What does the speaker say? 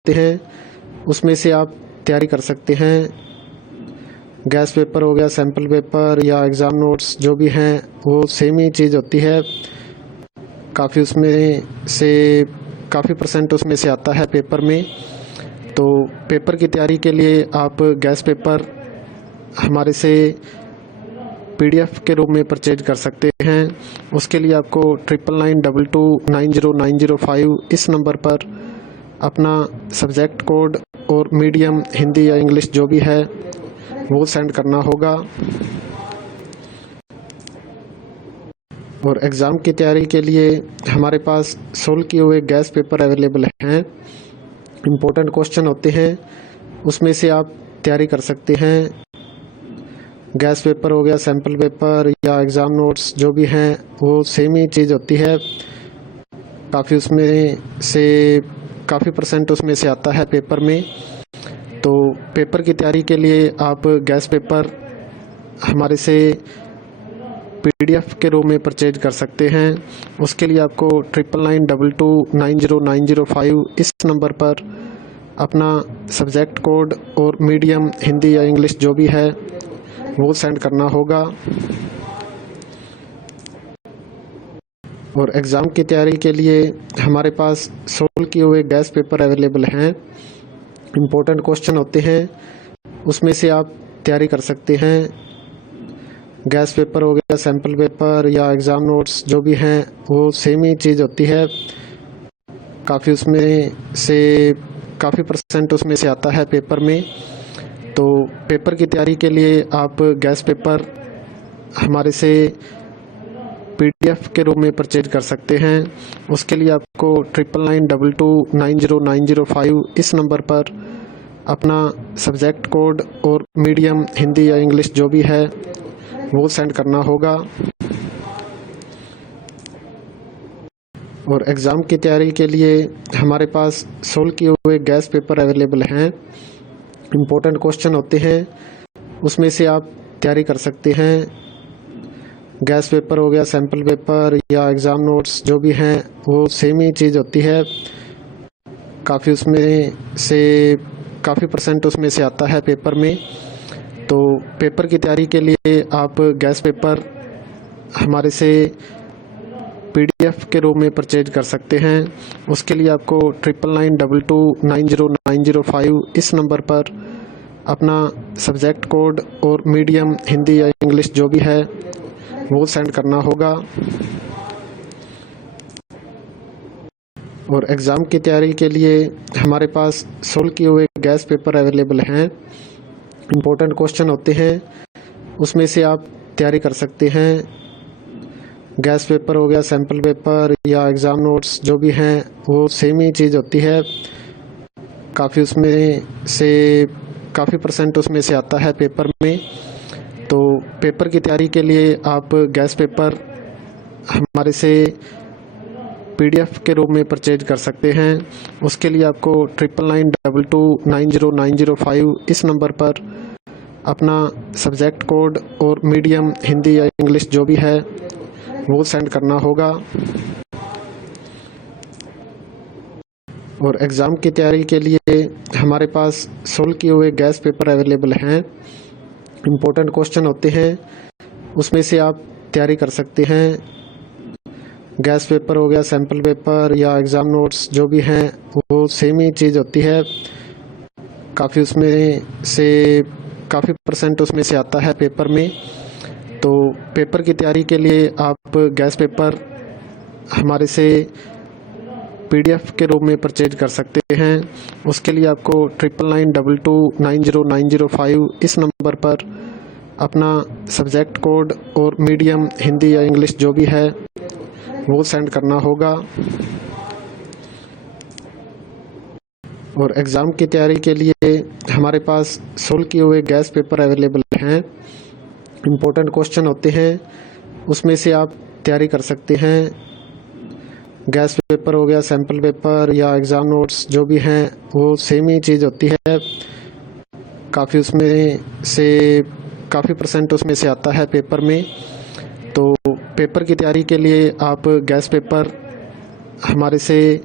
होते हैं, उसमें से आप तैयारी कर सकते हैं। गैस पेपर हो गया, सैम्पल पेपर या एग्ज़ाम नोट्स जो भी हैं वो सेम ही चीज़ होती है। काफ़ी उसमें से काफ़ी परसेंट उसमें से आता है पेपर में। तो पेपर की तैयारी के लिए आप गैस पेपर हमारे से PDF के रूप में परचेज कर सकते हैं। उसके लिए आपको 9992290905 इस नंबर पर अपना सब्जेक्ट कोड और मीडियम हिंदी या इंग्लिश जो भी है वो सेंड करना होगा। और एग्ज़ाम की तैयारी के लिए हमारे पास सोल्व किए हुए गैस पेपर अवेलेबल हैं। इम्पोर्टेंट क्वेश्चन होते हैं, उसमें से आप तैयारी कर सकते हैं। गैस पेपर हो गया, सैम्पल पेपर या एग्ज़ाम नोट्स जो भी हैं वो सेम ही चीज़ होती है। काफ़ी उसमें से काफ़ी परसेंट उसमें से आता है पेपर में। तो पेपर की तैयारी के लिए आप गैस पेपर हमारे से PDF के रूप में परचेज कर सकते हैं। उसके लिए आपको 9992290905 इस नंबर पर अपना सब्जेक्ट कोड और मीडियम हिंदी या इंग्लिश जो भी है वो सेंड करना होगा। और एग्ज़ाम की तैयारी के लिए हमारे पास सोल्व किए हुए गैस पेपर अवेलेबल हैं। इम्पोर्टेंट क्वेश्चन होते हैं, उसमें से आप तैयारी कर सकते हैं। गैस पेपर हो गया, सैम्पल पेपर या एग्ज़ाम नोट्स जो भी हैं वो सेम ही चीज़ होती है। काफ़ी उसमें से काफ़ी परसेंट उसमें से आता है पेपर में। तो पेपर की तैयारी के लिए आप गैस पेपर हमारे से PDF के रूप में परचेज कर सकते हैं। उसके लिए आपको 9992290905 इस नंबर पर अपना सब्जेक्ट कोड और मीडियम हिंदी या इंग्लिश जो भी है वो सेंड करना होगा। और एग्ज़ाम की तैयारी के लिए हमारे पास सोल्व किए हुए गैस पेपर अवेलेबल हैं। इम्पोर्टेंट क्वेश्चन होते हैं, उसमें से आप तैयारी कर सकते हैं। गैस पेपर हो गया, सैम्पल पेपर या एग्ज़ाम नोट्स जो भी हैं वो सेम ही चीज़ होती है। काफ़ी उसमें से काफ़ी परसेंट उसमें से आता है पेपर में। तो पेपर की तैयारी के लिए आप गैस पेपर हमारे से PDF के रूप में परचेज कर सकते हैं। उसके लिए आपको 9992290905 इस नंबर पर अपना सब्जेक्ट कोड और मीडियम हिंदी या इंग्लिश जो भी है वो सेंड करना होगा। और एग्ज़ाम की तैयारी के लिए हमारे पास सोल्व किए हुए गैस पेपर अवेलेबल हैं। इम्पोर्टेंट क्वेश्चन होते हैं, उसमें से आप तैयारी कर सकते हैं। गैस पेपर हो गया, सैम्पल पेपर या एग्ज़ाम नोट्स जो भी हैं वो सेम ही चीज़ होती है। काफ़ी उसमें से काफ़ी परसेंट उसमें से आता है पेपर में। तो पेपर की तैयारी के लिए आप गैस पेपर हमारे से PDF के रूप में परचेज कर सकते हैं। उसके लिए आपको 9992290905 इस नंबर पर अपना सब्जेक्ट कोड और मीडियम हिंदी या इंग्लिश जो भी है वो सेंड करना होगा। और एग्ज़ाम की तैयारी के लिए हमारे पास सोल्व किए हुए गैस पेपर अवेलेबल हैं। इम्पोर्टेंट क्वेश्चन होते हैं, उसमें से आप तैयारी कर सकते हैं। गैस पेपर हो गया, सैम्पल पेपर या एग्ज़ाम नोट्स जो भी हैं वो सेम ही चीज़ होती है। काफ़ी उसमें से काफ़ी परसेंट उसमें से आता है पेपर में। तो पेपर की तैयारी के लिए आप गैस पेपर हमारे से PDF के रूप में परचेज कर सकते हैं। उसके लिए आपको 9992290905 इस नंबर पर अपना सब्जेक्ट कोड और मीडियम हिंदी या इंग्लिश जो भी है वो सेंड करना होगा। और एग्ज़ाम की तैयारी के लिए हमारे पास सोल्व किए हुए गैस पेपर अवेलेबल हैं। इम्पोर्टेंट क्वेश्चन होते हैं, उसमें से आप तैयारी कर सकते हैं। गैस पेपर हो गया, सैम्पल पेपर या एग्ज़ाम नोट्स जो भी हैं वो सेम ही चीज़ होती है। काफ़ी उसमें से काफ़ी परसेंट उसमें से आता है पेपर में। तो पेपर की तैयारी के लिए आप गैस पेपर हमारे से